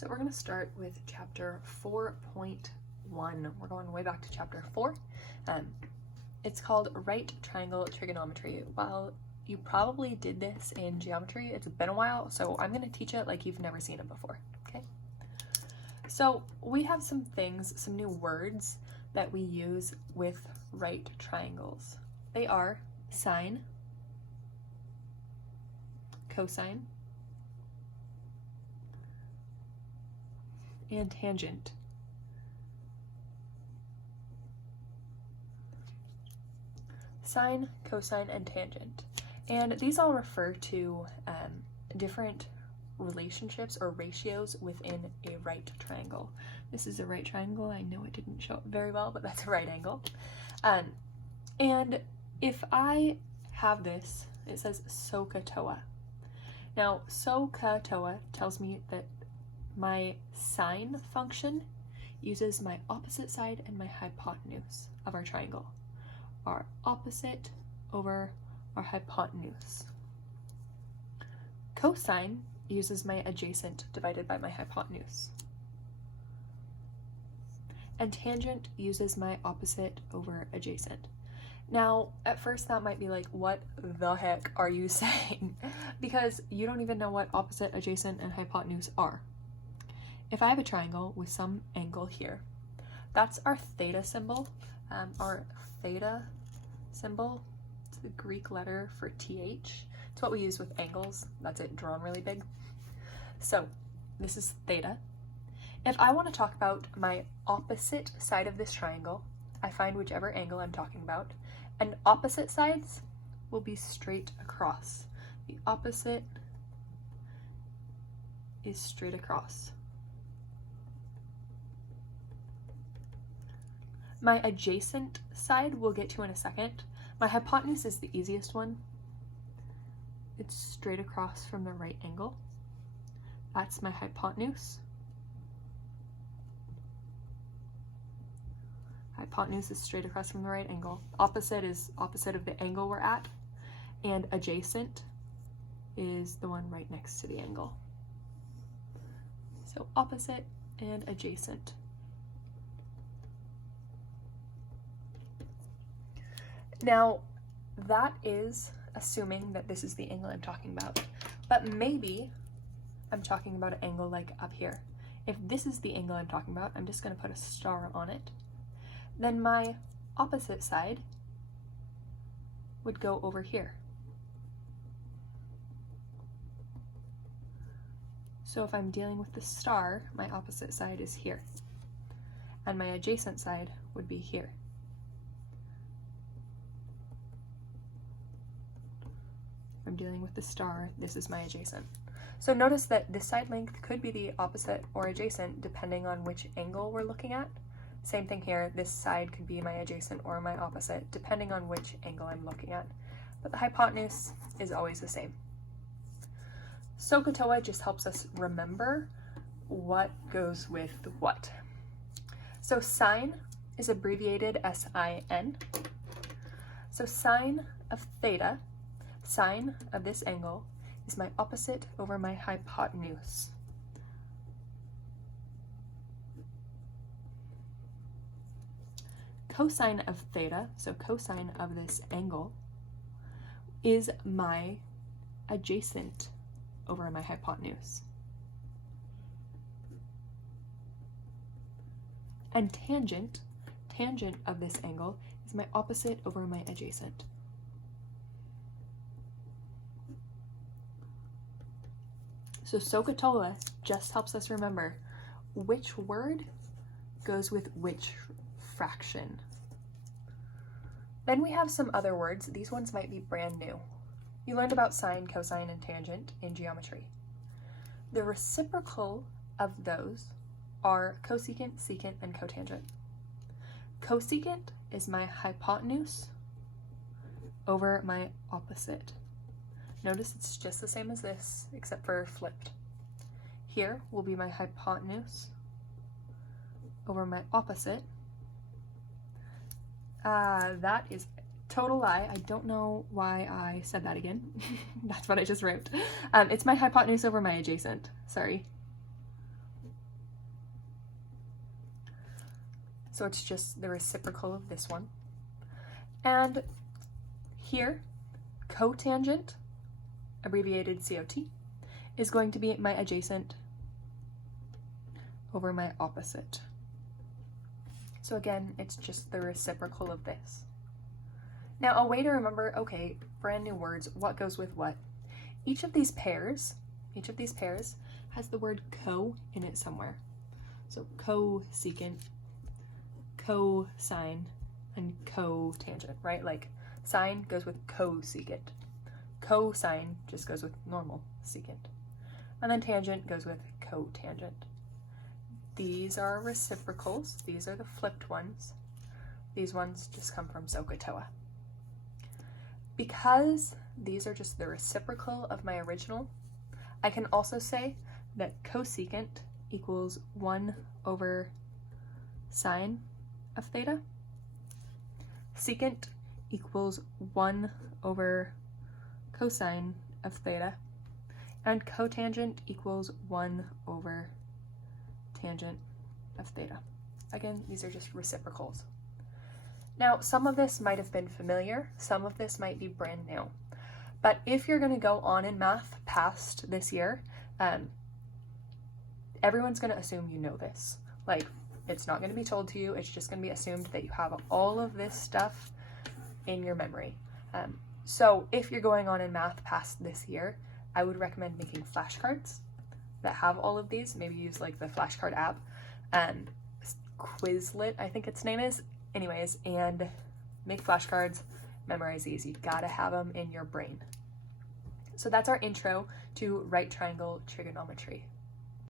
So we're going to start with chapter 4.1. We're going way back to chapter 4. It's called Right Triangle Trigonometry. While you probably did this in geometry, it's been a while, so I'm going to teach it like you've never seen it before, okay? So we have some things, some new words that we use with right triangles. They are sine, cosine, and tangent. Sine, cosine, and tangent. And these all refer to different relationships or ratios within a right triangle. This is a right triangle. I know it didn't show up very well, but that's a right angle. And if I have this, it says SOHCAHTOA. Now, SOHCAHTOA tells me that my sine function uses my opposite side and my hypotenuse of our triangle. Our opposite over our hypotenuse. Cosine uses my adjacent divided by my hypotenuse. And tangent uses my opposite over adjacent. Now, at first that might be like, what the heck are you saying? Because you don't even know what opposite, adjacent, and hypotenuse are. If I have a triangle with some angle here, that's our theta symbol. Our theta symbol, it's the Greek letter for TH. It's what we use with angles. That's it, drawn really big. So this is theta. If I want to talk about my opposite side of this triangle, I find whichever angle I'm talking about, and opposite sides will be straight across. The opposite is straight across. My adjacent side we'll get to in a second. My hypotenuse is the easiest one. It's straight across from the right angle. That's my hypotenuse. Hypotenuse is straight across from the right angle. Opposite is opposite of the angle we're at, and adjacent is the one right next to the angle. So opposite and adjacent. Now, that is assuming that this is the angle I'm talking about, but maybe I'm talking about an angle like up here. If this is the angle I'm talking about, I'm just going to put a star on it. Then my opposite side would go over here. So if I'm dealing with the star, my opposite side is here, and my adjacent side would be here. I'm dealing with the star, this is my adjacent. So notice that this side length could be the opposite or adjacent depending on which angle we're looking at. Same thing here, this side could be my adjacent or my opposite depending on which angle I'm looking at. But the hypotenuse is always the same. SOHCAHTOA just helps us remember what goes with what. So sine is abbreviated SIN. So sine of theta, sine of this angle, is my opposite over my hypotenuse. Cosine of theta, so cosine of this angle, is my adjacent over my hypotenuse. And tangent of this angle, is my opposite over my adjacent. So SOHCAHTOA just helps us remember which word goes with which fraction. Then we have some other words. These ones might be brand new. You learned about sine, cosine, and tangent in geometry. The reciprocal of those are cosecant, secant, and cotangent. Cosecant is my hypotenuse over my opposite. Notice it's just the same as this, except for flipped. Here will be my hypotenuse over my opposite. That is total lie. I don't know why I said that again. That's what I just wrote. It's my hypotenuse over my adjacent. Sorry. So it's just the reciprocal of this one. And here, cotangent, abbreviated COT, is going to be my adjacent over my opposite. So again, it's just the reciprocal of this. Now a way to remember, okay, brand new words, what goes with what? Each of these pairs has the word co in it somewhere. So cosecant, cosine, and cotangent, right? Like sine goes with cosecant. Cosine just goes with normal secant. And then tangent goes with cotangent. These are reciprocals. These are the flipped ones. These ones just come from SOHCAHTOA. Because these are just the reciprocal of my original, I can also say that cosecant equals 1 over sine of theta. Secant equals 1 over cosine of theta. And cotangent equals 1 over tangent of theta. Again, these are just reciprocals. Now, some of this might have been familiar, some of this might be brand new. But if you're going to go on in math past this year, everyone's going to assume you know this. Like, it's not going to be told to you, it's just going to be assumed that you have all of this stuff in your memory. So if you're going on in math past this year, I would recommend making flashcards that have all of these. Maybe use like the flashcard app, Quizlet, I think its name is. Anyways, and make flashcards, memorize these. You gotta have them in your brain. So that's our intro to right triangle trigonometry.